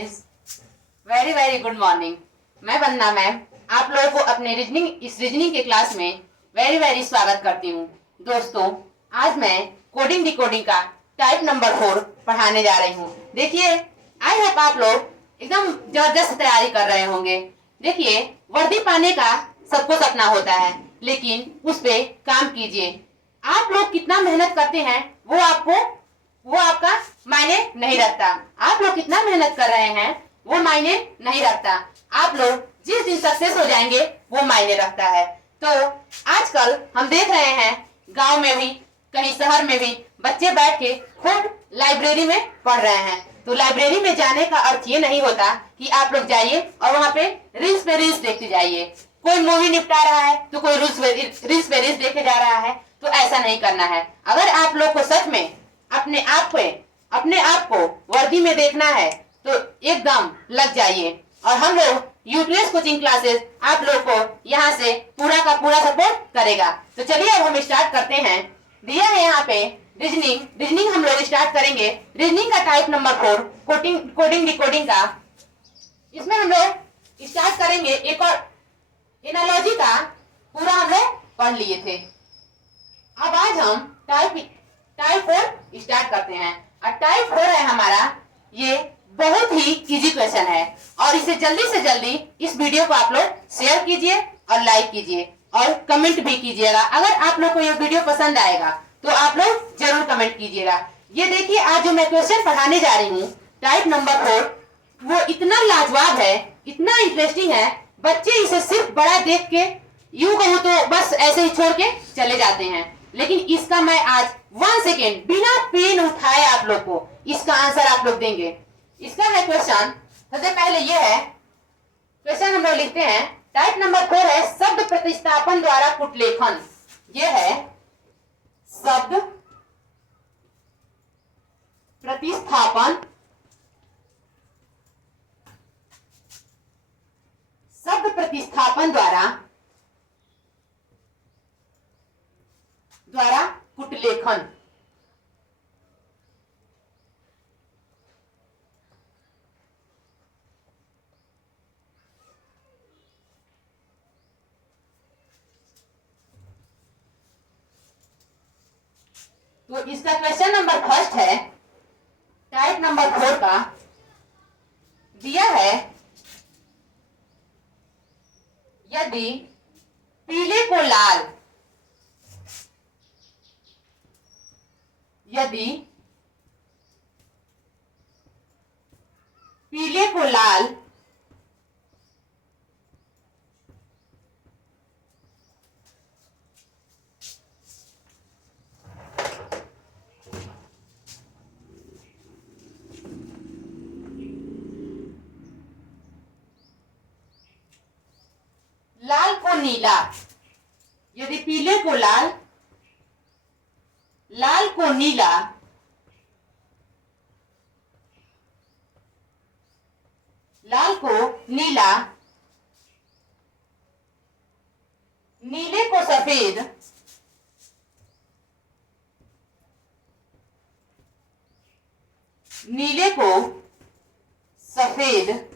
Very very good morning. मैं वंदना ma'am आप लोगों को अपने रीजनिंग के क्लास में वेरी वेरी स्वागत करती हूँ। दोस्तों, आज मैं कोडिंग डिकोडिंग का टाइप नंबर 4 पढ़ाने जा रही हूँ। देखिए, आई होप आप लोग एकदम जबरदस्त तैयारी कर रहे होंगे। देखिए, वर्दी पाने का सबको सपना होता है, लेकिन उस पे काम कीजिए। आप लोग कितना मेहनत करते हैं वो आपका मायने नहीं रखता। आप लोग कितना मेहनत कर रहे हैं वो मायने नहीं रखता। आप लोग जिस दिन सक्सेस हो जाएंगे वो मायने रखता है। तो आजकल हम देख रहे हैं गांव में भी, कहीं शहर में भी बच्चे बैठ के खूब लाइब्रेरी में पढ़ रहे हैं। तो लाइब्रेरी में जाने का अर्थ ये नहीं होता कि आप लोग जाइए और वहाँ पे रील्स देखते जाइए। कोई मूवी निपटा रहा है तो कोई रील्स देखे जा रहा है, तो ऐसा नहीं करना है। अगर आप लोग को सच में अपने आप को वर्दी में देखना है तो एकदम लग जाइए। और हम लोग यूपीएस कोचिंग क्लासेस आप लोग को यहाँ से पूरा का पूरा सपोर्ट करेगा। तो चलिए अब हम स्टार्ट करते हैं। दिया है यहाँ पे रीजनिंग हम लोग स्टार्ट करेंगे। रीजनिंग का टाइप नंबर 4 कोडिंग डिकोडिंग का। इसमें हम लोग स्टार्ट करेंगे एक और एनालॉजी का पूरा हम लोग पढ़ लिए थे। अब आज हम टाइप 4 स्टार्ट करते हैं। और टाइप 4 है हमारा, ये बहुत ही इजी क्वेश्चन है और इसे जल्दी से जल्दी इस वीडियो को आप लोग शेयर कीजिए और लाइक कीजिए और कमेंट भी कीजिएगा। अगर आप लोग को ये वीडियो पसंद आएगा तो आप लोग जरूर कमेंट कीजिएगा। ये देखिए, आज जो मैं क्वेश्चन पढ़ाने जा रही हूँ टाइप नंबर 4, वो इतना लाजवाब है, इतना इंटरेस्टिंग है। बच्चे इसे सिर्फ बड़ा देख के यूं कहूं तो बस ऐसे ही छोड़ के चले जाते हैं, लेकिन इसका मैं आज 1 सेकेंड बिना पेन उठाए आप लोग को इसका आंसर आप लोग देंगे। इसका है क्वेश्चन। सबसे पहले ये है क्वेश्चन, हम लोग लिखते हैं। टाइप नंबर 4 है शब्द प्रतिस्थापन द्वारा कुटलेखन। ये है शब्द प्रतिस्थापन द्वारा कुटलेखन। तो इसका क्वेश्चन नंबर फर्स्ट है टाइप नंबर 4 का। दिया है यदि पीले को लाल यदि पीले को लाल लाल को नीला, यदि पीले को लाल, लाल को नीला, लाल को नीला, नीले को सफेद, नीले को सफेद,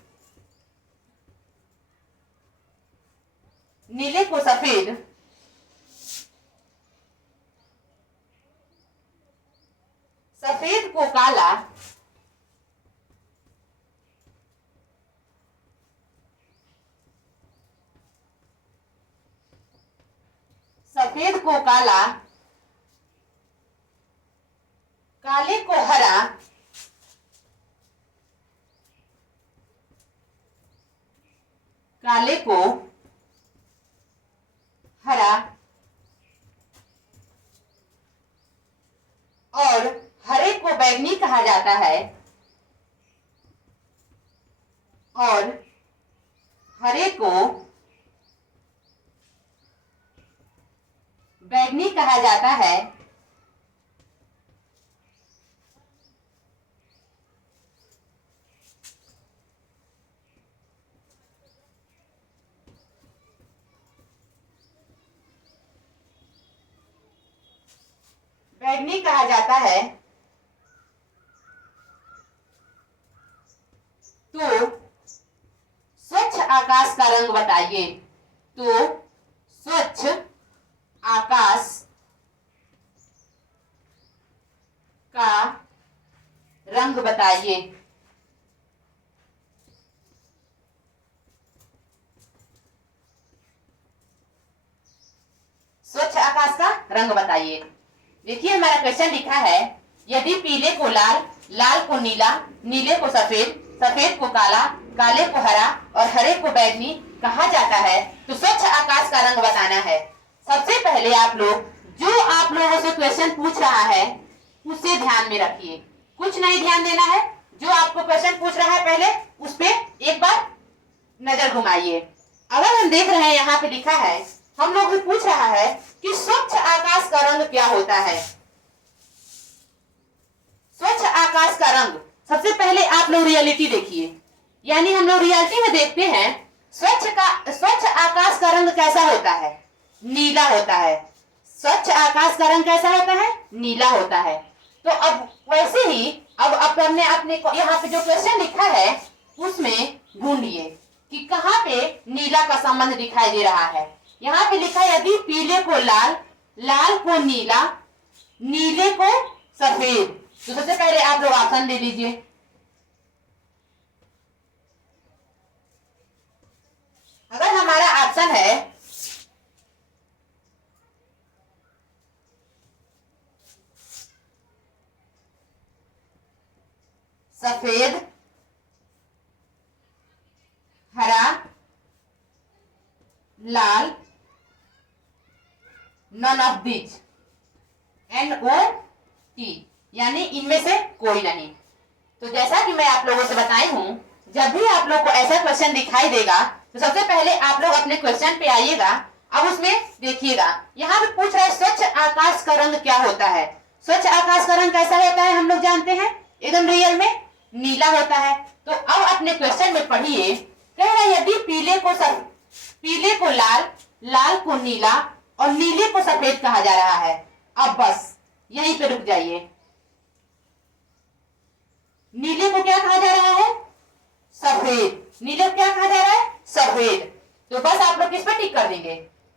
नीले को सफेद, सफेद को काला, सफेद को काला, काले को हरा, काले को हरा और हरे को बैंगनी कहा जाता है, और हरे को बैंगनी कहा जाता है। बैंगनी कहा जाता है तो स्वच्छ आकाश का रंग बताइए। तो स्वच्छ आकाश का रंग बताइए। स्वच्छ आकाश का रंग बताइए। देखिए हमारा क्वेश्चन लिखा है, यदि पीले को लाल, लाल को नीला, नीले को सफेद, सफेद को काला, काले को हरा और हरे को बैगनी कहा जाता है, तो स्वच्छ आकाश का रंग बताना है। सबसे पहले आप लोग जो आप लोगों से क्वेश्चन पूछ रहा है उसे ध्यान में रखिए, कुछ नहीं ध्यान देना है। जो आपको क्वेश्चन पूछ रहा है पहले उस पे एक बार नजर घुमाइए। अगर हम देख रहे हैं यहाँ पे लिखा है, हम लोग भी पूछ रहा है कि स्वच्छ आकाश का रंग क्या होता है। स्वच्छ आकाश का रंग, सबसे पहले आप लोग रियलिटी देखिए, यानी हम लोग रियलिटी में देखते हैं स्वच्छ आकाश का रंग कैसा होता है, नीला होता है। स्वच्छ आकाश का रंग कैसा होता है, नीला होता है। तो अब वैसे ही अब अपने अपने यहाँ पे जो क्वेश्चन लिखा है उसमें ढूंढिए कि कहाँ पे नीला का संबंध दिखाई दे रहा है। यहाँ पे लिखा है, यदि पीले को लाल, लाल को नीला, नीले को सफेद। तो सबसे पहले आप लोग ऑप्शन दे लीजिए। अगर हमारा ऑप्शन है सफेद, हरा, लाल, नन ऑफ दिस, NOT, यानी इनमें से कोई नहीं। तो जैसा कि मैं आप लोगों से बताई हूं, जब भी आप लोग को ऐसा क्वेश्चन दिखाई देगा तो सबसे पहले आप लोग अपने क्वेश्चन पे आइएगा। अब उसमें देखिएगा, यहाँ पे पूछ रहा है स्वच्छ आकाश का रंग क्या होता है। स्वच्छ आकाश का रंग कैसा होता है हम लोग जानते हैं, एकदम रियल में नीला होता है। तो अब अपने क्वेश्चन में पढ़िए, कह रहा है यदि पीले को लाल, लाल को नीला और नीले को सफेद कहा जा रहा है। अब बस यहीं पे रुक जाइए। नीले को क्या कहा जा रहा है, सफेद। नीले को क्या कहा जा रहा है, सफेद। तो बस आप लोग किस पे टिक कर देंगे,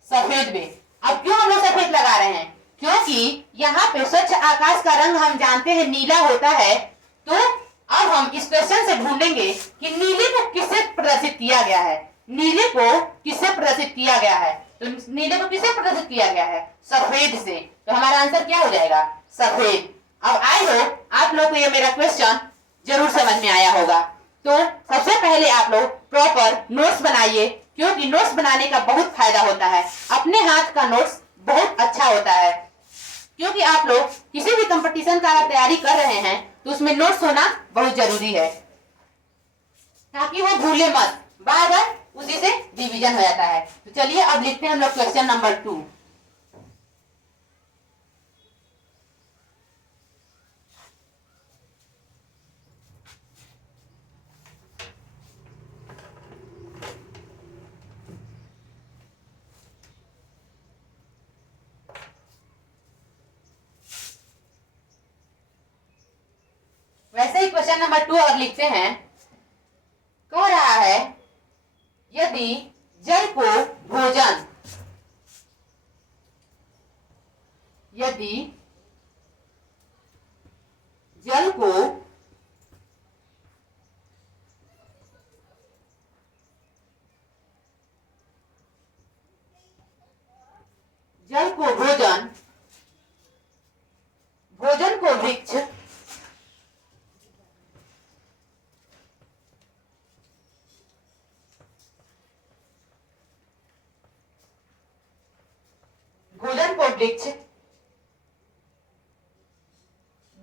सफेद में। अब क्यों हम लोग सफेद लगा रहे हैं, क्योंकि यहाँ पे स्वच्छ आकाश का रंग हम जानते हैं नीला होता है। तो अब हम इस क्वेश्चन से ढूंढेंगे कि नीले को किससे प्रदर्शित किया गया है, नीले को किससे प्रदर्शित किया गया है। तो नीले को किससे प्रदर्शित किया गया है, सफेद से। तो हमारा आंसर क्या हो जाएगा, सफेद। अब आई होप आप लोग को ये मेरा क्वेश्चन जरूर समझ में आया होगा। तो सबसे पहले आप लोग प्रॉपर नोट्स बनाइए, क्योंकि नोट्स बनाने का बहुत फायदा होता है। अपने हाथ का नोट्स बहुत अच्छा होता है, क्योंकि आप लोग किसी भी कंपटीशन का अगर तैयारी कर रहे हैं तो उसमें नोट्स होना बहुत जरूरी है, ताकि वो भूले मत, बार बार उसी से रिवीजन हो जाता है। तो चलिए अब लिखते हैं हम लोग क्वेश्चन नंबर 2। वैसे ही क्वेश्चन नंबर 2 अब लिखते हैं, कह रहा है यदि जल को भोजन, यदि जल को भोजन, भोजन को वृक्ष, भोजन को वृक्ष,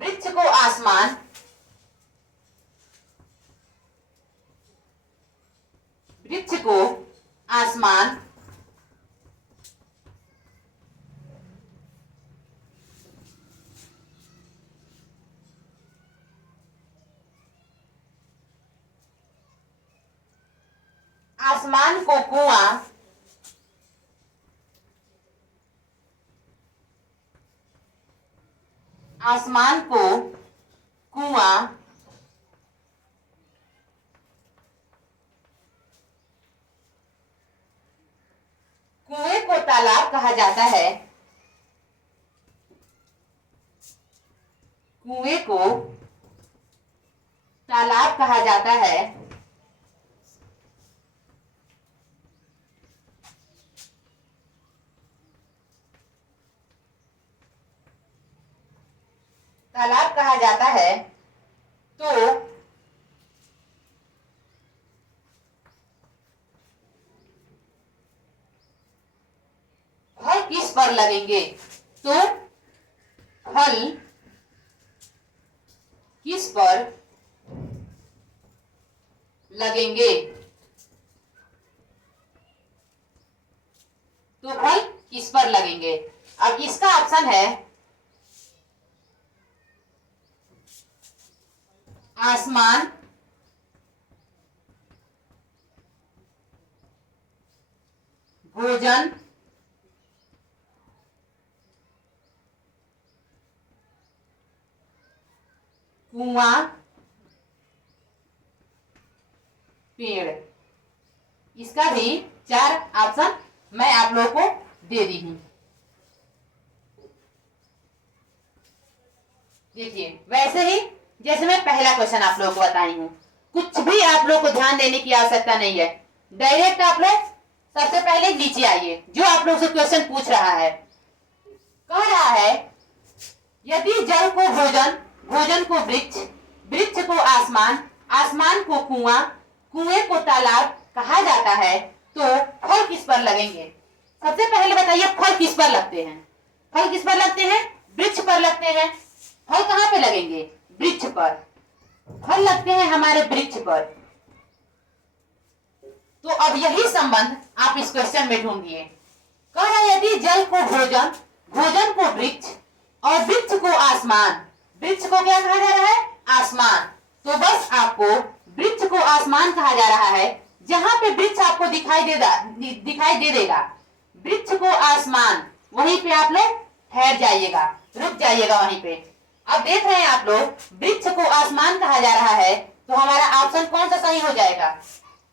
वृक्ष को आसमान, वृक्ष को आसमान, आसमान को कुआं, आसमान को कुआं, तालाब कहा जाता है, कुएं को तालाब कहा जाता है, तालाब कहा जाता है, तो फल किस पर लगेंगे? तो फल किस पर लगेंगे? तो फल किस पर लगेंगे? अब इसका ऑप्शन है आसमान, भोजन, कुआं, पेड़। इसका भी 4 ऑप्शन मैं आप लोगों को दे दी हूं। देखिए, वैसे ही जैसे मैं पहला क्वेश्चन आप लोगों को बताई हूं, कुछ भी आप लोग को ध्यान देने की आवश्यकता नहीं है। डायरेक्ट आप लोग सबसे पहले नीचे आइए, जो आप लोग से क्वेश्चन पूछ रहा है, कह रहा है यदि जल को भोजन, भोजन को वृक्ष, वृक्ष को आसमान, आसमान को कुआं, कुएं को तालाब कहा जाता है, तो फल किस पर लगेंगे? सबसे पहले बताइए फल किस पर लगते हैं? फल किस पर लगते हैं? वृक्ष पर लगते हैं। फल कहाँ पे लगेंगे? वृक्ष पर। फल लगते हैं हमारे वृक्ष पर। तो अब यही संबंध आप इस क्वेश्चन में ढूंढिए। कह रहा है यदि जल को भोजन, भोजन को वृक्ष और वृक्ष को आसमान, वृक्ष को क्या कहा जा रहा है? आसमान। तो बस आपको वृक्ष को आसमान कहा जा रहा है। जहां पे वृक्ष आपको दिखाई दे देगा, वृक्ष को आसमान, वहीं पे आप लोग ठहर जाइएगा, रुक जाइएगा वहीं पे। अब देख रहे हैं आप लोग, वृक्ष को आसमान कहा जा रहा है, तो हमारा ऑप्शन कौन सा सही हो जाएगा?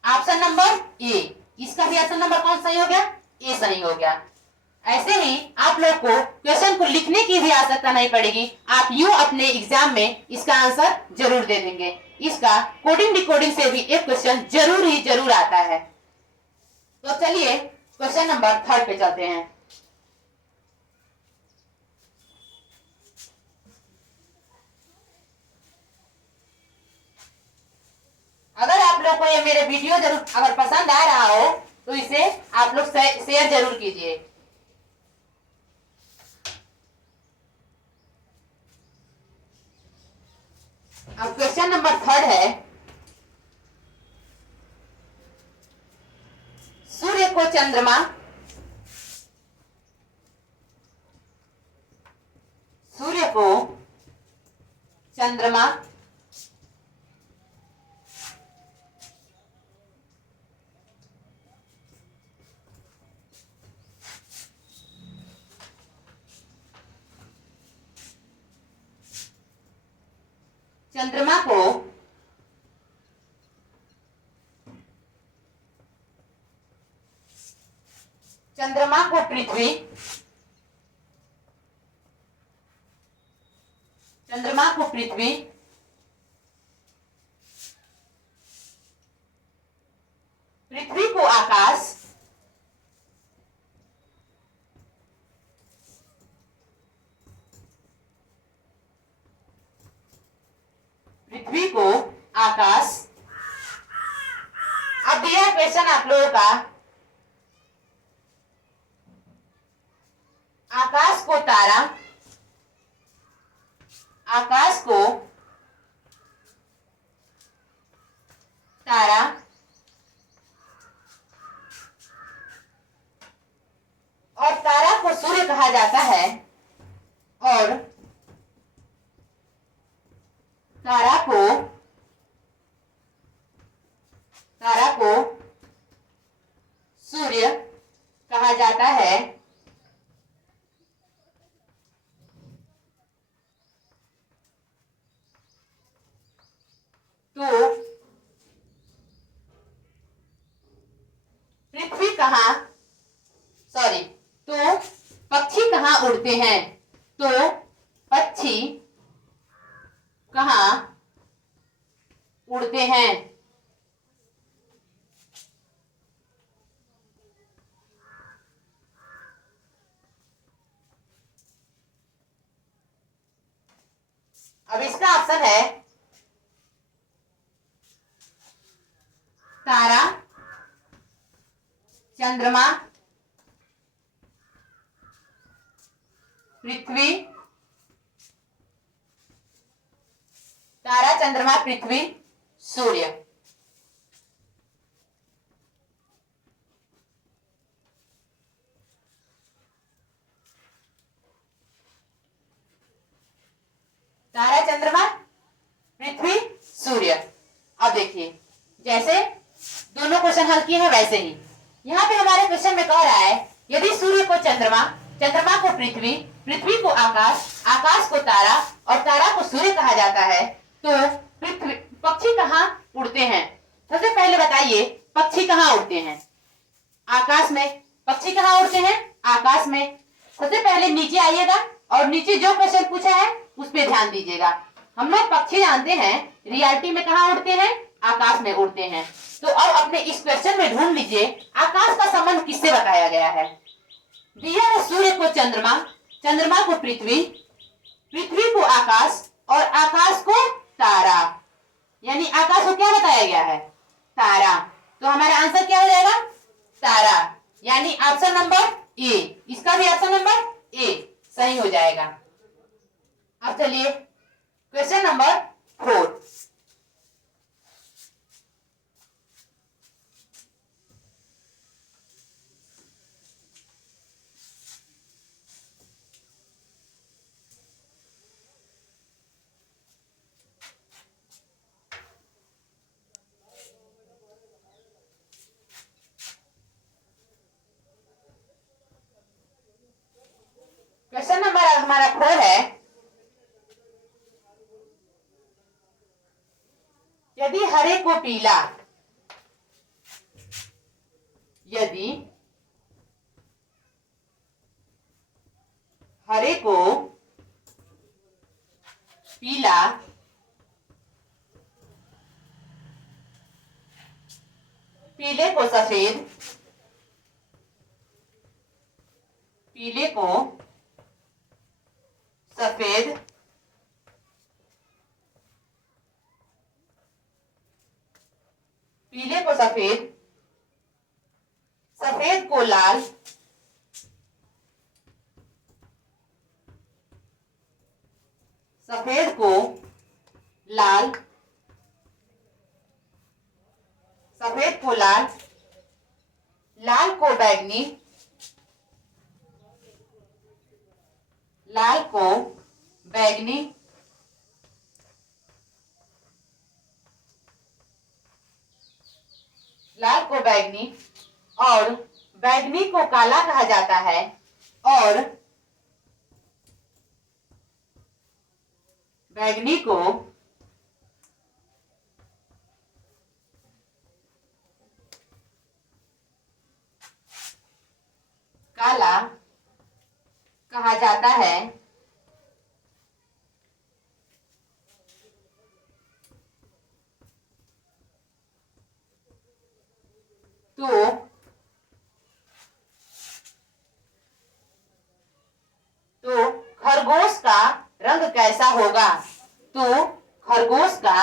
Option number A. इसका भी ऑप्शन नंबर कौन सही हो गया? ए सही हो गया। ऐसे ही आप लोग को क्वेश्चन को लिखने की भी आवश्यकता नहीं पड़ेगी, आप यूं अपने एग्जाम में इसका आंसर जरूर दे देंगे। इसका कोडिंग डिकोडिंग से भी एक क्वेश्चन जरूर आता है। तो चलिए क्वेश्चन नंबर 3 पे चलते हैं। अगर आप लोग को ये मेरे वीडियो जरूर अगर पसंद आ रहा हो तो इसे आप लोग शेयर जरूर कीजिए। अब क्वेश्चन नंबर 3 है, सूर्य को चंद्रमा, सूर्य को चंद्रमा चंद्रमा को पृथ्वी, चंद्रमा को पृथ्वी, पृथ्वी को आकाश, पृथ्वी को आकाश। अब दिया क्वेश्चन आप लोगों का, आकाश को तारा, आकाश को तारा, और तारा को सूर्य कहा जाता है, और तारा को सूर्य कहा जाता है। तो पृथ्वी कहाँ, सॉरी, तो उड़ते हैं, तो पक्षी कहाँ उड़ते हैं? अब इसका ऑप्शन है तारा, चंद्रमा, पृथ्वी, तारा, चंद्रमा, पृथ्वी, सूर्य। तारा, चंद्रमा, पृथ्वी, सूर्य। अब देखिए, जैसे दोनों क्वेश्चन हल किए हैं वैसे ही यहाँ पे हमारे क्वेश्चन में कह रहा है यदि सूर्य को चंद्रमा, चंद्रमा को पृथ्वी, पृथ्वी को आकाश, आकाश को तारा और तारा को सूर्य कहा जाता है, तो पृथ्वी पक्षी कहाँ उड़ते हैं? सबसे पहले बताइए पक्षी कहाँ उड़ते हैं? आकाश में। पक्षी कहाँ उड़ते हैं? आकाश में। सबसे पहले नीचे आइएगा और नीचे जो क्वेश्चन पूछा है उस पर ध्यान दीजिएगा। हम लोग पक्षी जानते हैं रियलिटी में कहाँ उड़ते हैं? आकाश में उड़ते हैं। तो अब अपने इस क्वेश्चन में ढूंढ लीजिए आकाश का संबंध किससे बताया गया है। दिया है सूर्य को चंद्रमा, चंद्रमा को पृथ्वी, पृथ्वी को आकाश और आकाश को तारा, यानी आकाश को क्या बताया गया है? तारा। तो हमारा आंसर क्या हो जाएगा? तारा, यानी ऑप्शन नंबर ए। इसका भी ऑप्शन नंबर ए सही हो जाएगा। अब चलिए क्वेश्चन नंबर 4। क्वेश्चन नंबर हमारा 4 है, यदि हरे को पीला, यदि हरे को पीला, पीले को सफेद, पीले को सफेद, पीले को सफेद, सफेद को लाल, सफेद को लाल, सफेद को लाल, लाल को बैगनी, लाल को बैगनी, लाल को बैगनी और बैगनी को काला कहा जाता है और बैगनी को काला कहा जाता है। तो खरगोश का रंग कैसा होगा? तो खरगोश का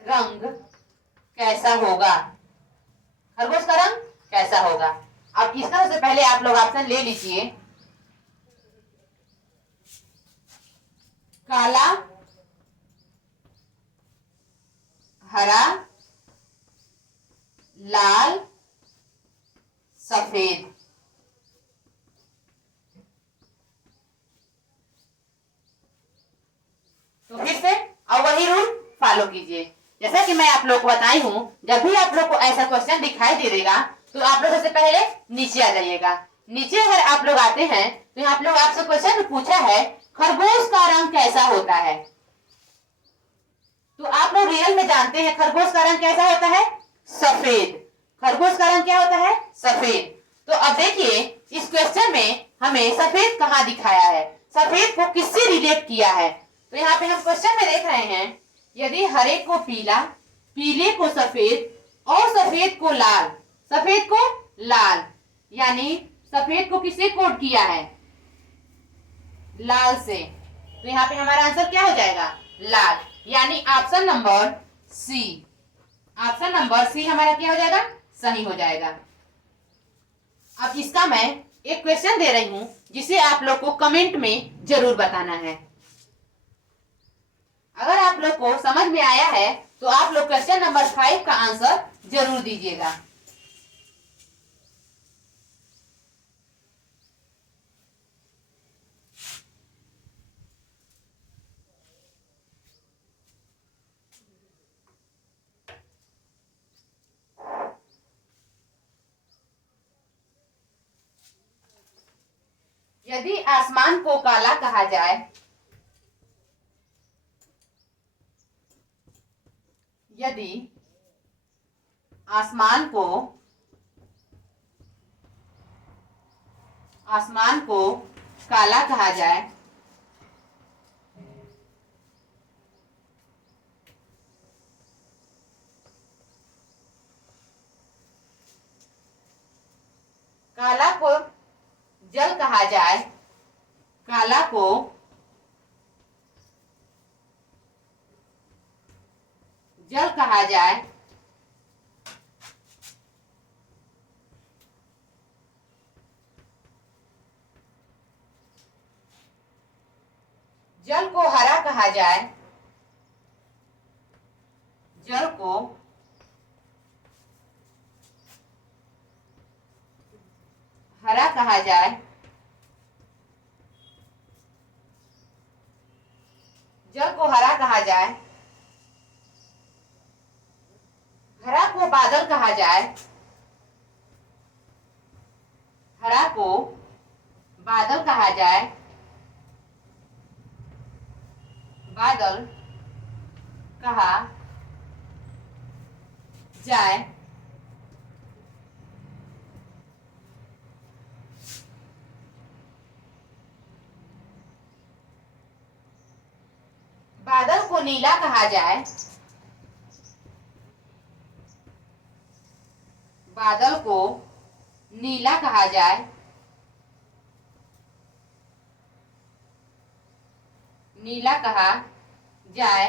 रंग कैसा होगा? खरगोश का रंग कैसा होगा? अब इसका सबसे पहले आप लोग ऑप्शन ले लीजिए। काला, हरा, लाल, सफेद। तो फिर से अब वही रूल फॉलो कीजिए जैसा कि मैं आप लोग को बताई हूं। जब भी आप लोग को ऐसा क्वेश्चन दिखाई दे देगा तो आप लोग सबसे पहले नीचे आ जाइएगा। नीचे अगर आप लोग आते हैं तो आप लोग आपसे क्वेश्चन पूछा है खरगोश का रंग कैसा होता है। तो आप लोग रियल में जानते हैं खरगोश का रंग कैसा होता है? सफेद। खरगोश का रंग क्या होता है? सफेद। तो अब देखिए इस क्वेश्चन में हमें सफेद कहाँ दिखाया है, सफेद को किससे रिलेट किया है। तो यहाँ पे हम क्वेश्चन में देख रहे हैं, यदि हरे को पीला, पीले को सफेद और सफेद को लाल, सफेद को लाल, यानी सफेद को किससे कोड किया है? लाल से। तो यहाँ पे हमारा आंसर क्या हो जाएगा? लाल, यानी option number C. Option number C हमारा क्या हो जाएगा? सही हो जाएगा। अब इसका मैं एक क्वेश्चन दे रही हूं जिसे आप लोग को कमेंट में जरूर बताना है। अगर आप लोग को समझ में आया है तो आप लोग क्वेश्चन नंबर 5 का आंसर जरूर दीजिएगा। यदि आसमान को काला कहा जाए, यदि आसमान को काला कहा जाए, काला को जल कहा जाए, काला को जल कहा जाए, जल को हरा कहा जाए, जल को हरा कहा जाए, जल को हरा कहा जाए, हरा को बादल कहा जाए, हरा को बादल कहा जाए, बादल कहा जाए, बादल को नीला कहा जाए, बादल को नीला कहा जाए, नीला कहा जाए,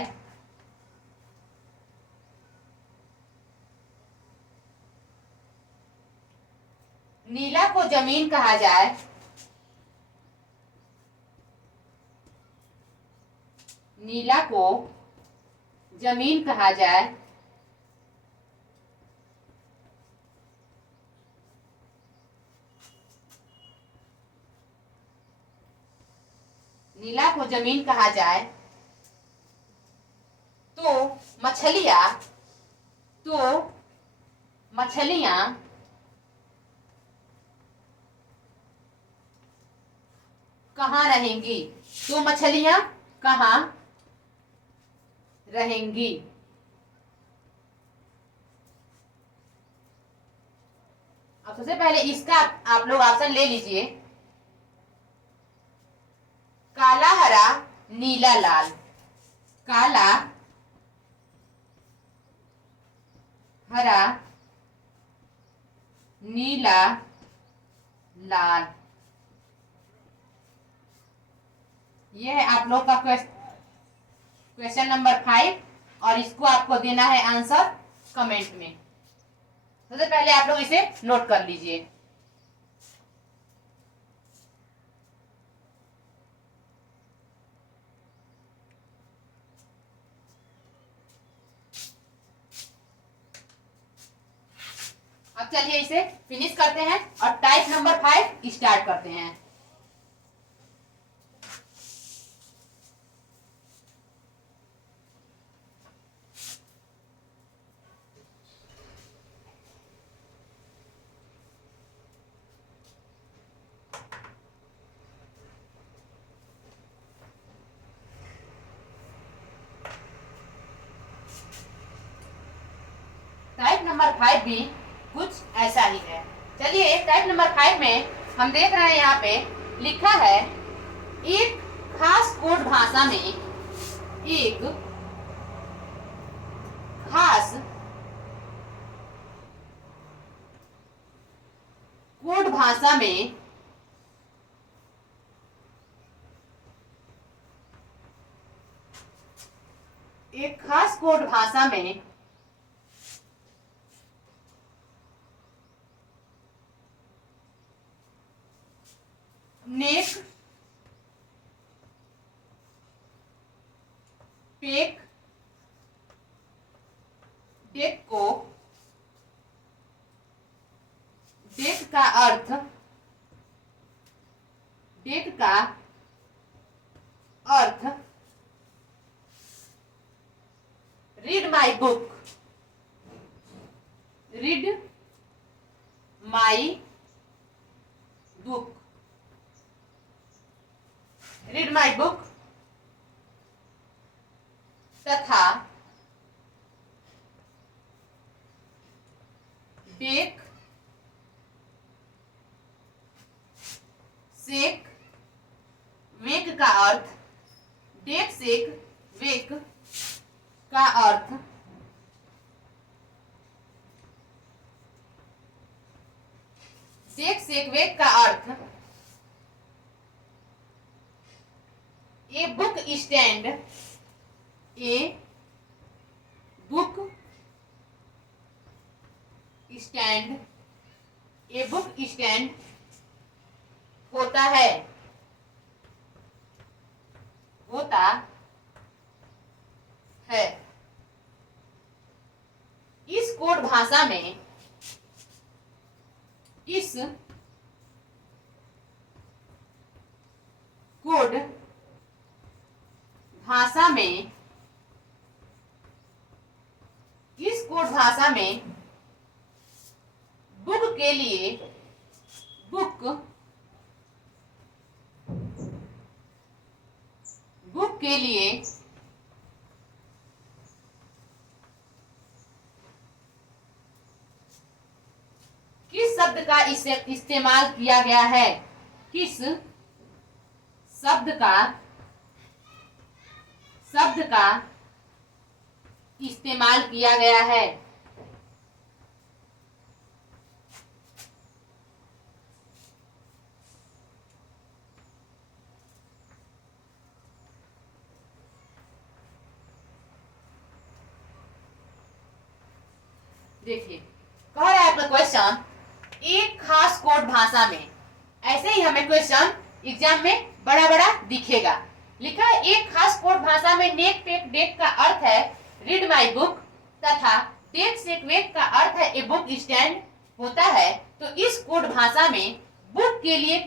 नीला को जमीन कहा जाए, नीला को जमीन कहा जाए, नीला को जमीन कहा जाए, तो मछलियां कहाँ रहेंगी? तो मछलियां कहाँ रहेंगी? अब सबसे पहले इसका आप लोग ऑप्शन ले लीजिए, काला हरा नीला लाल, काला हरा नीला लाल। यह है आप लोग का क्वेश्चन नंबर 5 और इसको आपको देना है आंसर कमेंट में। सबसे पहले आप लोग इसे नोट कर लीजिए। अब चलिए इसे फिनिश करते हैं और टाइप नंबर 5 स्टार्ट करते हैं। टाइप नंबर 5 भी कुछ ऐसा ही है। चलिए टाइप नंबर 5 में हम देख रहे हैं यहाँ पे लिखा है एक खास कोड भाषा में एक खास कोड भाषा में एक खास कोड भाषा में नेक पेक डेक को डेक का अर्थ रीड माई बुक तथा बेक सेक वेक का अर्थ डेक सेक वेक का अर्थ डेक सेक वेक का अर्थ ए बुक स्टैंड होता है। इस कोड भाषा में इस कोड भाषा में बुक के लिए किस शब्द का इस्तेमाल किया गया है? किस शब्द का इस्तेमाल किया गया है? देखिए कह रहा है आपका क्वेश्चन एक खास कोड भाषा में। ऐसे ही हमें क्वेश्चन एग्जाम में बड़ा बड़ा दिखेगा। लिखा है एक खास कोड भाषा में नेक पेक डेक का अर्थ है रीड माई बुक तथा डेक सेक वेक का अर्थ है ए बुक स्टैंड होता है। तो इस कोड भाषा में बुक के लिए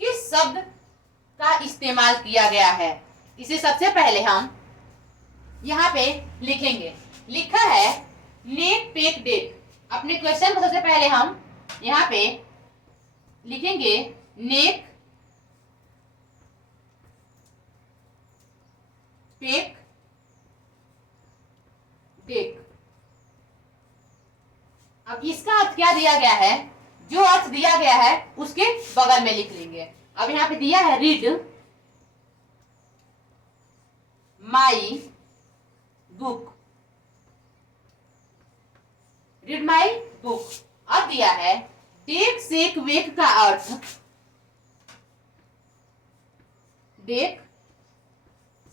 किस शब्द का इस्तेमाल किया गया है? इसे सबसे पहले हम यहाँ पे लिखेंगे। लिखा है नेक पेक डेक। अपने क्वेश्चन को सबसे पहले हम यहाँ पे लिखेंगे नेक पेक डेक। अब इसका अर्थ क्या दिया गया है? जो अर्थ दिया गया है उसके बगल में लिख लेंगे। अब यहाँ पे दिया है read my book, read my book. अब दिया है डेक सेक वेक का अर्थ डेक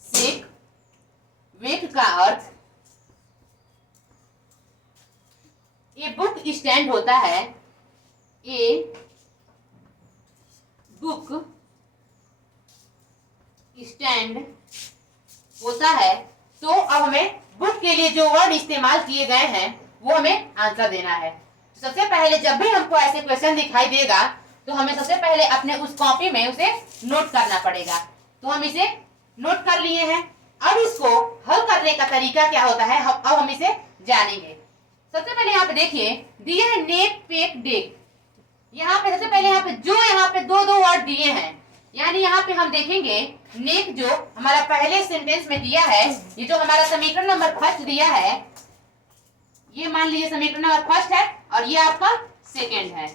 सेक वेक का अर्थ ए बुक स्टैंड होता है। ए बुक स्टैंड होता है। तो अब हमें बुक के लिए जो वर्ड इस्तेमाल किए गए हैं वो हमें आंसर देना है। तो सबसे पहले जब भी हमको ऐसे क्वेश्चन दिखाई देगा तो हमें सबसे पहले अपने उस कॉपी में उसे नोट करना पड़ेगा। तो हम इसे नोट कर लिए हैं। अब इसको हल करने का तरीका क्या होता है अब हम इसे जानेंगे। सबसे पहले यहाँ पे देखिए दिए है नेक पेक डेक। यहाँ पे सबसे पहले यहाँ पे दो वर्ड दिए हैं। यानी यहाँ पे हम देखेंगे नेक जो हमारा पहले सेंटेंस में दिया है, ये जो हमारा समीकरण नंबर फर्स्ट दिया है ये मान लीजिए समीकरण नंबर फर्स्ट है और ये आपका सेकेंड है,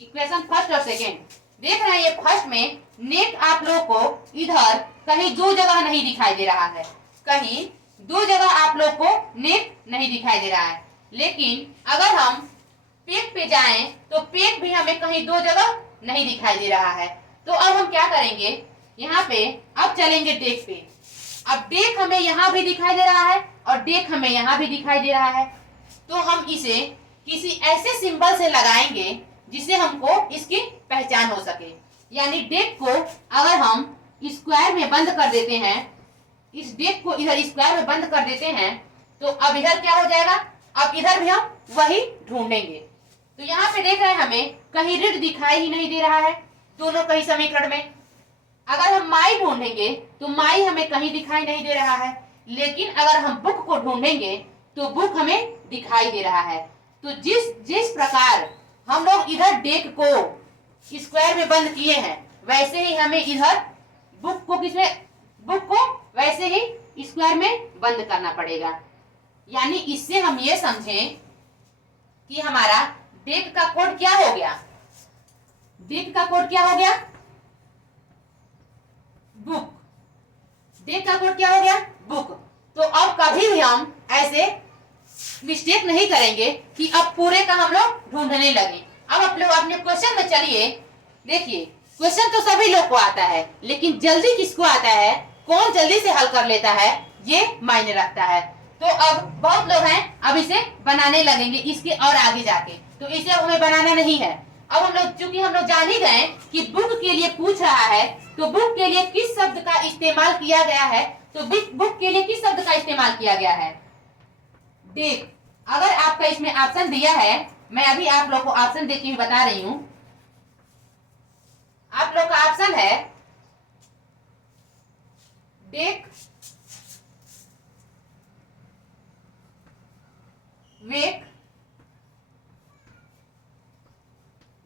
इक्वेशन फर्स्ट और सेकेंड। देख रहे हैं ये फर्स्ट में नेट आप लोग को इधर कहीं दो जगह नहीं दिखाई दे रहा है, कहीं दो जगह आप लोग को नेट नहीं दिखाई दे रहा है। लेकिन अगर हम पेज पे जाएं तो पेज भी हमें कहीं दो जगह नहीं दिखाई दे रहा है। तो अब हम क्या करेंगे, यहाँ पे अब चलेंगे डेक पे। अब डेक हमें यहाँ भी दिखाई दे रहा है और डेक हमें यहाँ भी दिखाई दे रहा है। तो हम इसे किसी ऐसे सिंबल से लगाएंगे जिससे हमको इसकी पहचान हो सके। यानी डेक को अगर हम स्क्वायर में बंद कर देते हैं, इस डेक को इधर स्क्वायर में बंद कर देते हैं, तो अब इधर क्या हो जाएगा, अब इधर भी हम वही ढूंढेंगे। तो यहाँ पे देख रहे हैं हमें कहीं ऋण दिखाई ही नहीं दे रहा है दोनों कहीं समीकरण में। अगर हम माई ढूंढेंगे तो माई हमें कहीं दिखाई नहीं दे रहा है, लेकिन अगर हम बुक को ढूंढेंगे तो बुक हमें दिखाई दे रहा है। तो जिस जिस प्रकार हम लोग इधर डेक को स्क्वायर में बंद किए हैं, वैसे ही हमें इधर बुक को वैसे ही स्क्वायर में बंद करना पड़ेगा। यानी इससे हम ये समझें कि हमारा डेक का कोड क्या हो गया, डेक का कोड क्या हो गया, बुक। डेक का कोड क्या हो गया, बुक। तो अब कभी भी हम ऐसे मिस्टेक नहीं करेंगे कि अब पूरे का हम लोग ढूंढने लगे। अब आप लोग अपने क्वेश्चन में चलिए, देखिए क्वेश्चन तो सभी लोग को आता है, लेकिन जल्दी किसको आता है, कौन जल्दी से हल कर लेता है, ये मायने रखता है। तो अब बहुत लोग हैं अब इसे बनाने लगेंगे इसके और आगे जाके, तो इसे अब हमें बनाना नहीं है। अब हम लोग चूंकि हम लोग जान ही गए कि बुक के लिए पूछ रहा है, तो बुक के लिए किस शब्द का इस्तेमाल किया गया है, तो बुक के लिए किस शब्द का इस्तेमाल किया गया है, डेक। अगर आपका इसमें ऑप्शन दिया है, मैं अभी आप लोग को ऑप्शन देके भी बता रही हूं। आप लोग का ऑप्शन है डेक, वेक,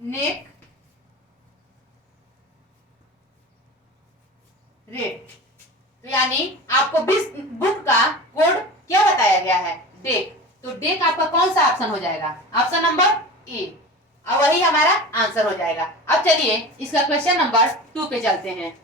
नेक, रेड। तो यानी आपको बुक का कोड क्या बताया गया है, डेक। तो डेक आपका कौन सा ऑप्शन हो जाएगा, ऑप्शन नंबर ए, और वही हमारा आंसर हो जाएगा। अब चलिए इसका क्वेश्चन नंबर 2 पे चलते हैं।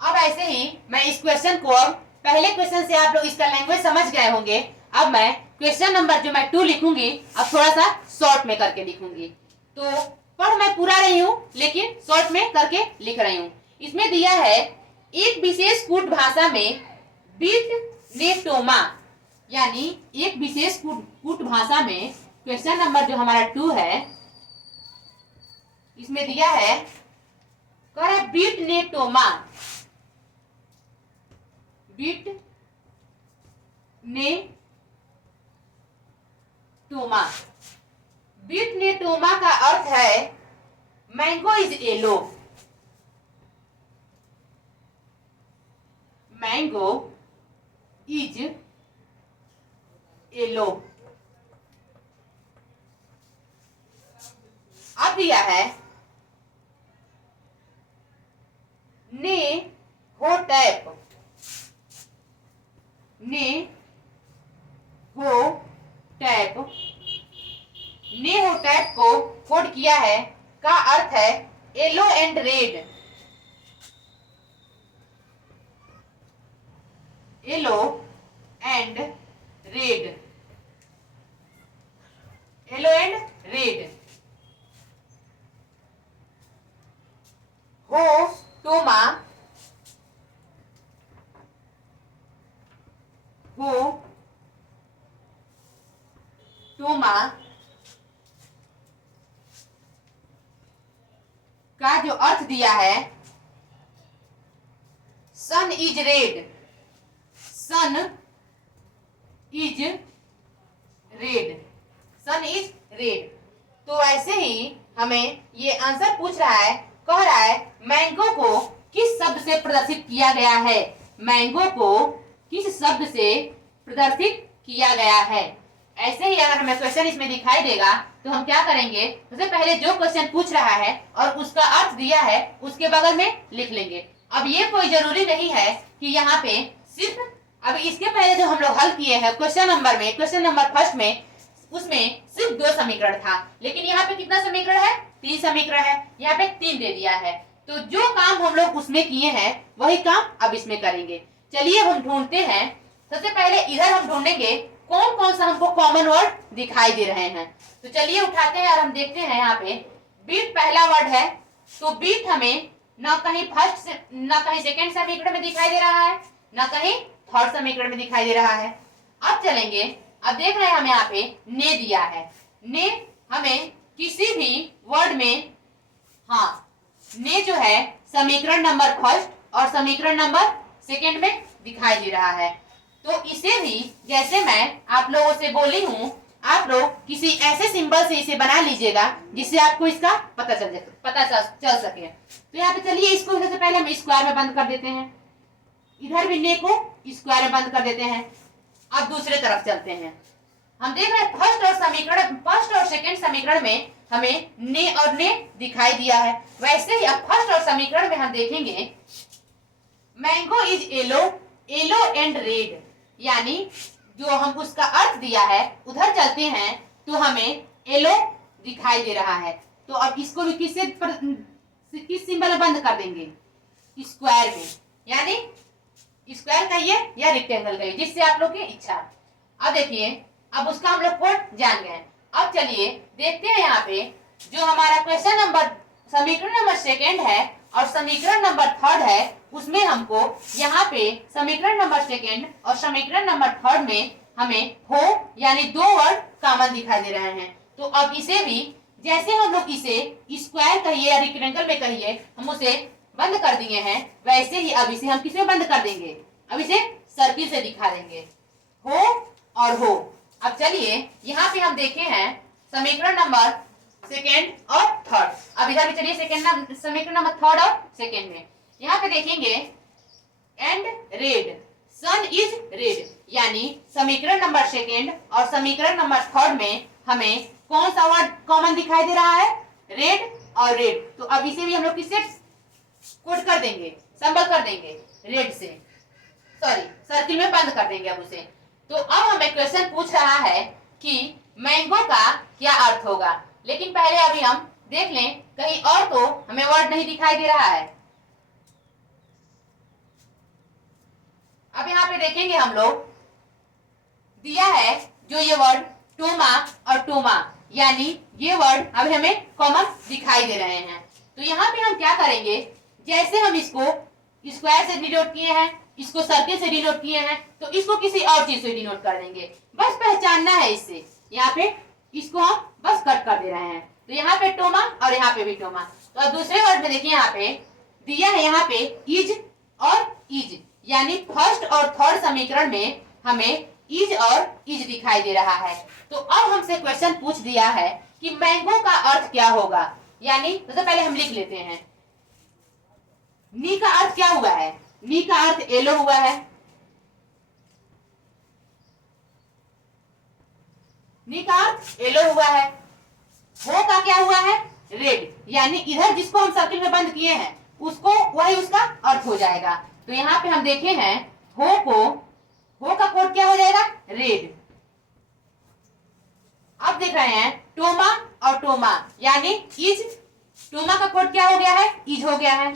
अब ऐसे ही मैं इस क्वेश्चन को, अब पहले क्वेश्चन से आप लोग इसका लैंग्वेज समझ गए होंगे। अब मैं क्वेश्चन नंबर जो मैं 2 लिखूंगी, अब थोड़ा सा शॉर्ट में करके लिखूंगी। तो पढ़ मैं पूरा रही हूं, लेकिन शॉर्ट में करके लिख रही हूं। इसमें दिया है एक विशेष कूट भाषा में बीट नेटोमा, यानी एक विशेष कूट भाषा में, क्वेश्चन नंबर जो हमारा 2 है, इसमें दिया है बीट नेटोमा, बीट ने टोमा। बीट ने टोमा का अर्थ है mango is yellow, mango is yellow. अब दिया है ने हो टैप, ने हो टैप, ने हो टैप को कोड किया है, का अर्थ है yellow and red, yellow and red, yellow and red. हो टोमा, हो टोमा का जो अर्थ दिया है, sun is red, sun is red, sun is red. तो ऐसे ही हमें ये आंसर पूछ रहा है, कह रहा है मैंगो को किस शब्द से प्रदर्शित किया गया है, मैंगो को किस शब्द से प्रदर्शित किया गया है। ऐसे ही अगर हमें क्वेश्चन इसमें दिखाई देगा तो हम क्या करेंगे, सबसे पहले जो क्वेश्चन पूछ रहा है और उसका अर्थ दिया है उसके बगल में लिख लेंगे। अब ये कोई जरूरी नहीं है कि यहाँ पे सिर्फ, अब इसके पहले जो हम लोग हल किए हैं क्वेश्चन नंबर फर्स्ट में, उसमें सिर्फ 2 समीकरण था, लेकिन यहाँ पे कितना समीकरण है, 3 समीकरण है, यहाँ पे 3 दे दिया है। तो जो काम हम लोग उसमें किए हैं वही काम अब इसमें करेंगे। चलिए हम ढूंढते हैं। सबसे पहले इधर हम ढूंढेंगे कौन कौन सा हमको कॉमन वर्ड दिखाई दे रहे हैं। तो चलिए उठाते हैं और हम देखते हैं यहाँ पे बीट पहला वर्ड है, तो बीट हमें न कहीं फर्स्ट न कहीं सेकेंड समीकरण में दिखाई दे रहा है, न कहीं थर्ड समीकरण में दिखाई दे रहा है। अब चलेंगे, अब देख रहे हैं हमें यहाँ पे ने दिया है, ने हमें किसी भी वर्ड में, हाँ ने जो है समीकरण नंबर फर्स्ट और समीकरण नंबर सेकेंड में दिखाई दे रहा है। तो इसे भी जैसे मैं आप लोगों से बोली हूँ, आप लोग किसी ऐसे सिंबल से इसे बना लीजिएगा जिससे आपको इसका पता चल सके। तो यहाँ पे चलिए इसको सबसे पहले हम स्क्वायर में बंद कर देते हैं, इधर भी ने को स्क्वायर में बंद कर देते हैं। अब दूसरे तरफ चलते हैं, हम देख रहे हैं फर्स्ट और सेकंड समीकरण में हमें ने और ने दिखाई दिया है। वैसे ही अब फर्स्ट और समीकरण में हम देखेंगे mango is yellow and red, यानी जो हम उसका अर्थ दिया है उधर चलते हैं तो हमें येलो दिखाई दे रहा है। तो अब इसको भी किस सिंबल में बंद कर देंगे, स्क्वायर में, यानी स्क्वायर कहिए या रेक्टेंगल कहिए, जिससे आप लोग की इच्छा। अब देखिए, अब उसका हम लोग कोड जान गए। अब चलिए देखते हैं यहाँ पे जो हमारा क्वेश्चन नंबर समीकरण नंबर सेकेंड है और समीकरण नंबर थर्ड है, उसमें हमको यहाँ पे समीकरण नंबर सेकेंड और समीकरण नंबर थर्ड में हमें हो यानी 2 वर्ड कॉमन दिखाई दे रहे हैं। तो अब इसे भी जैसे हम लोग इसे स्क्वायर कहिए या रेक्टेंगल में कहिए हम उसे बंद कर दिए हैं, वैसे ही अब इसे हम किसमें बंद कर देंगे, अब इसे सर्किल से दिखा देंगे, हो और हो। अब चलिए यहाँ पे हम देखे हैं समीकरण नंबर सेकेंड और थर्ड। अब इधर भी चलिए समीकरण नंबर थर्ड और सेकेंड में यहाँ पे देखेंगे and red, sun is red, यानी समीकरण नंबर सेकेंड और समीकरण नंबर थर्ड में हमें कौन सा वर्ड कॉमन दिखाई दे रहा है, रेड और रेड। तो अब इसे भी हम लोग किससे कोड कर देंगे, संबल कर देंगे रेड से, सॉरी सर्किल में बंद कर देंगे अब उसे। तो अब हमें क्वेश्चन पूछ रहा है कि मैंगो का क्या अर्थ होगा, लेकिन पहले अभी हम देख लें कहीं और तो हमें वर्ड नहीं दिखाई दे रहा है। अब यहाँ पे देखेंगे हम लोग दिया है जो ये वर्ड टोमा और टोमा, यानी ये वर्ड अब हमें कॉमन दिखाई दे रहे हैं। तो यहाँ पे हम क्या करेंगे, जैसे हम इसको स्क्वायर से डिनोट किए हैं, इसको सर्किल से डिनोट किए हैं, तो इसको किसी और चीज से डिनोट कर देंगे, बस पहचानना है इससे। यहाँ पे इसको हम बस कट कर दे रहे हैं, तो यहाँ पे टोमा और यहाँ पे भी टोमा। तो अब दूसरे वर्ड में देखिए यहाँ पे दिया है यहाँ पे इज और इज, यानी फर्स्ट और थर्ड समीकरण में हमें इज और इज दिखाई दे रहा है। तो अब हमसे क्वेश्चन पूछ दिया है कि मैंगो का अर्थ क्या होगा, यानी तो पहले हम लिख लेते हैं नी का अर्थ क्या हुआ है, नी का अर्थ येलो हुआ है, नी का अर्थ येलो हुआ है, हो का क्या हुआ है, रेड, यानी इधर जिसको हम सर्किल में बंद किए हैं उसको वही उसका अर्थ हो जाएगा। तो यहाँ पे हम देखे हैं हो का कोड क्या हो जाएगा, रेड। अब देख रहे हैं टोमा और टोमा, यानी इज, टोमा का कोड क्या हो गया है, इज हो गया है।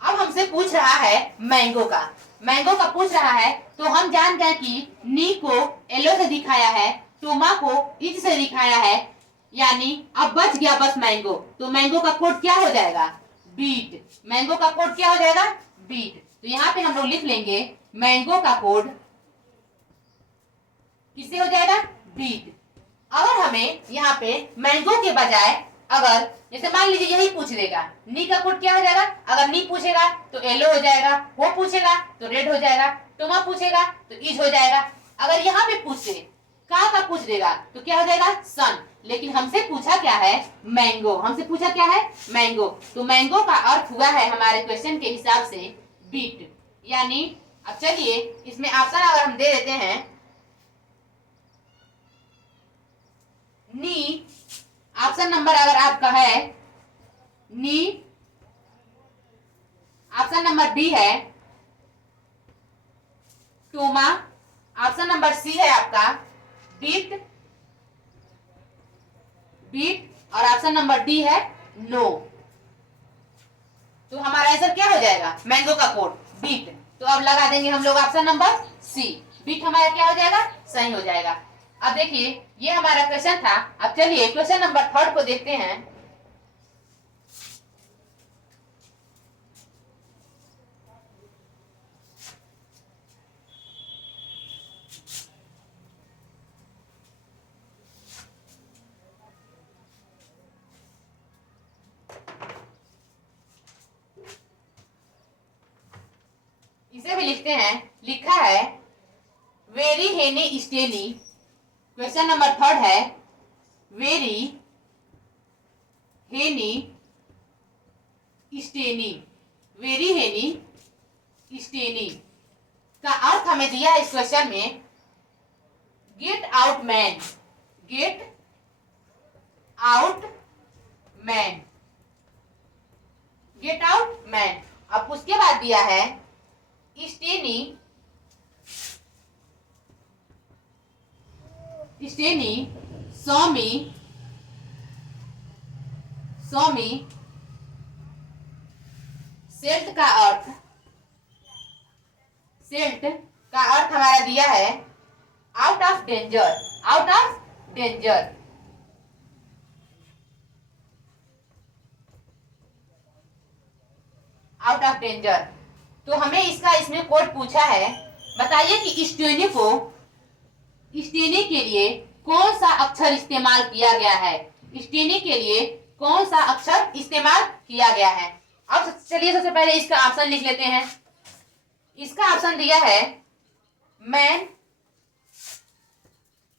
अब हमसे पूछ रहा है मैंगो का पूछ रहा है, तो हम जान गए कि नी को येलो से दिखाया है, टोमा को इज से दिखाया है, यानी अब बच गया बस मैंगो। तो मैंगो का कोड क्या हो जाएगा, बीट। मैंगो का कोड क्या हो जाएगा, बीट। तो यहाँ पे हम लोग लिख लेंगे मैंगो का कोड किससे हो जाएगा, बीट। अगर हमें यहाँ पे मैंगो के बजाय अगर जैसे मान लीजिए यही पूछ लेगा, नी का कोड क्या हो जाएगा, अगर नी पूछेगा तो येलो हो जाएगा, वो पूछेगा तो रेड हो जाएगा, टोमा पूछेगा तो इज हो जाएगा। अगर यहाँ पे पूछे का पूछ देगा तो क्या हो जाएगा सन, लेकिन हमसे पूछा क्या है मैंगो, हमसे पूछा क्या है मैंगो, तो मैंगो का अर्थ हुआ है हमारे क्वेश्चन के हिसाब से बीट। यानी अब चलिए इसमें ऑप्शन अगर हम दे देते हैं नी, ऑप्शन नंबर अगर आपका है नी, ऑप्शन नंबर डी है टोमा, ऑप्शन नंबर सी है आपका बीट, बीट और ऑप्शन नंबर डी है नो। तो हमारा आंसर क्या हो जाएगा मैंगो का कोड बीट। तो अब लगा देंगे हम लोग ऑप्शन नंबर सी, बीट हमारा क्या हो जाएगा सही हो जाएगा। अब देखिए ये हमारा क्वेश्चन था। अब चलिए क्वेश्चन नंबर 3 को देखते हैं। इसे भी लिखते हैं, लिखा है वेरी हेनी स्टेनी। क्वेश्चन नंबर 3 है वेरी हेनी स्टेनी, वेरी हेनी स्टेनी का अर्थ हमें दिया है इस क्वेश्चन में get out man, get out man, get out man. अब उसके बाद दिया है स्टेनी, स्टेनी सौमी, सौमी सेल्ट का अर्थ, सेल्ट का अर्थ हमारा दिया है out of danger, out of danger. Out of danger. तो हमें इसका इसमें कोड पूछा है, बताइए कि स्टेनी को, स्टेनी के लिए कौन सा अक्षर इस्तेमाल किया गया है, स्टेनी के लिए कौन सा अक्षर इस्तेमाल किया गया है। अब चलिए सबसे पहले इसका ऑप्शन लिख लेते हैं। इसका ऑप्शन दिया है मैन,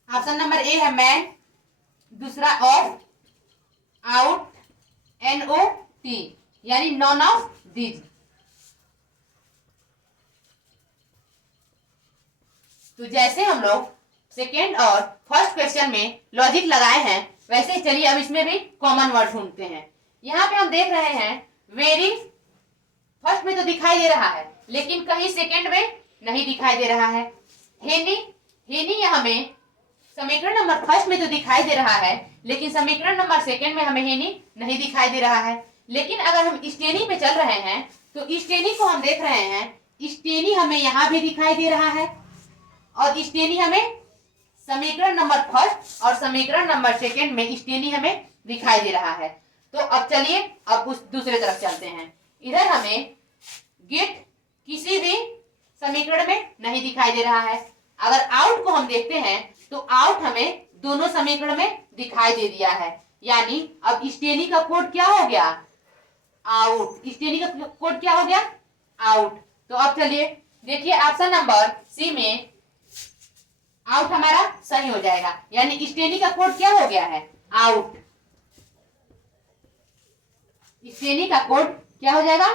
ऑप्शन नंबर ए है मैन, दूसरा ऑफ, आउट NOT, यानी नॉन ऑफ दीज। तो जैसे हम लोग सेकेंड और फर्स्ट क्वेश्चन में लॉजिक लगाए हैं वैसे चलिए अब इसमें भी कॉमन वर्ड ढूंढते हैं। यहाँ पे हम देख रहे हैं वेरी फर्स्ट में तो दिखाई दे रहा है लेकिन कहीं सेकेंड में नहीं दिखाई दे रहा है। हेनी, हेनी हमें समीकरण नंबर फर्स्ट में तो दिखाई दे रहा है लेकिन समीकरण नंबर सेकेंड में हमें हेनी नहीं दिखाई दे रहा है। लेकिन अगर हम स्टेनी पे चल रहे हैं तो स्टेनी को हम देख रहे हैं, स्टेनी हमें यहाँ भी दिखाई दे रहा है और स्टेनी हमें समीकरण नंबर फर्स्ट और समीकरण नंबर सेकेंड में स्टेनी हमें दिखाई दे रहा है। तो अब चलिए अब उस दूसरे तरफ चलते हैं। इधर हमें गेट किसी भी समीकरण में नहीं दिखाई दे रहा है। अगर आउट को हम देखते हैं तो आउट हमें दोनों समीकरण में दिखाई दे दिया है, यानी अब स्टेनी का कोड क्या हो गया आउट, स्टेनी का कोड क्या हो गया आउट। तो अब चलिए देखिए ऑप्शन नंबर सी में आउट हमारा सही हो जाएगा, यानी स्टेनी का कोड क्या हो गया है आउट, स्टेनी का कोड क्या हो जाएगा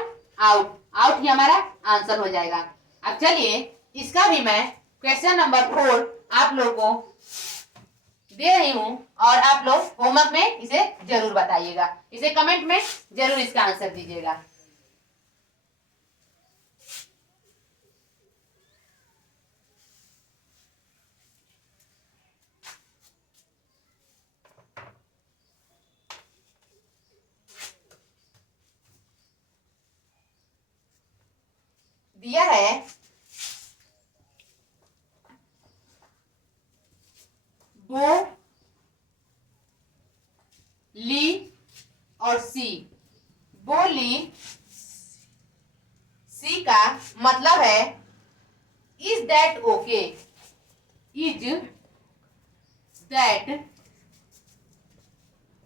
आउट, आउट ही हमारा आंसर हो जाएगा। अब चलिए इसका भी मैं क्वेश्चन नंबर 4 आप लोगों को दे रही हूं और आप लोग होमवर्क में इसे जरूर बताइएगा, इसे कमेंट में जरूर इसका आंसर दीजिएगा। दिया है बो, ली और सी। बोली सी का मतलब है is that okay, is that,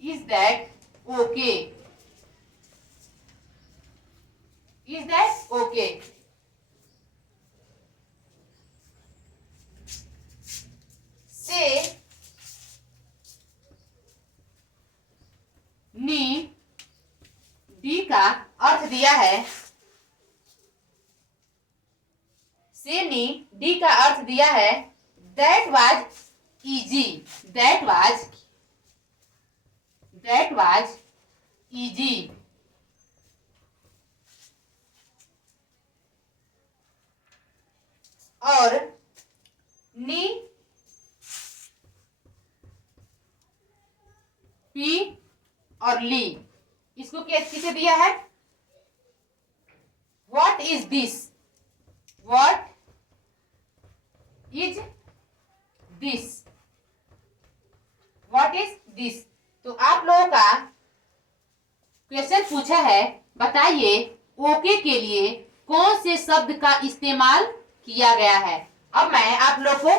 is that okay, is that okay. से दिया है से नी डी का अर्थ दिया है that was easy, that was easy. और नी पी और ली, इसको किसे दिया है? What is this, what is this, what is this. तो आप लोगों का क्वेश्चन पूछा है, बताइए ओके के लिए कौन से शब्द का इस्तेमाल किया गया है। अब मैं आप लोग को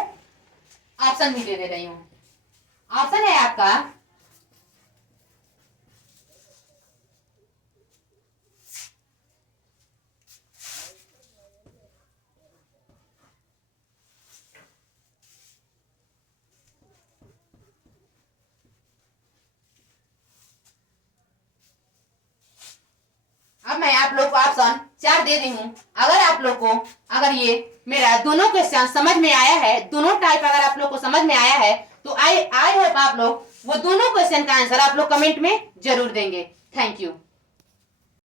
ऑप्शन भी दे रही हूं। ऑप्शन है आपका अब मैं आप लोग को ऑप्शन 4 दे दी हूं। अगर आप लोग को अगर ये मेरा दोनों क्वेश्चन समझ में आया है, दोनों टाइप अगर आप लोग को समझ में आया है तो आई होप आप लोग वो दोनों क्वेश्चन का आंसर आप लोग कमेंट में जरूर देंगे। Thank you.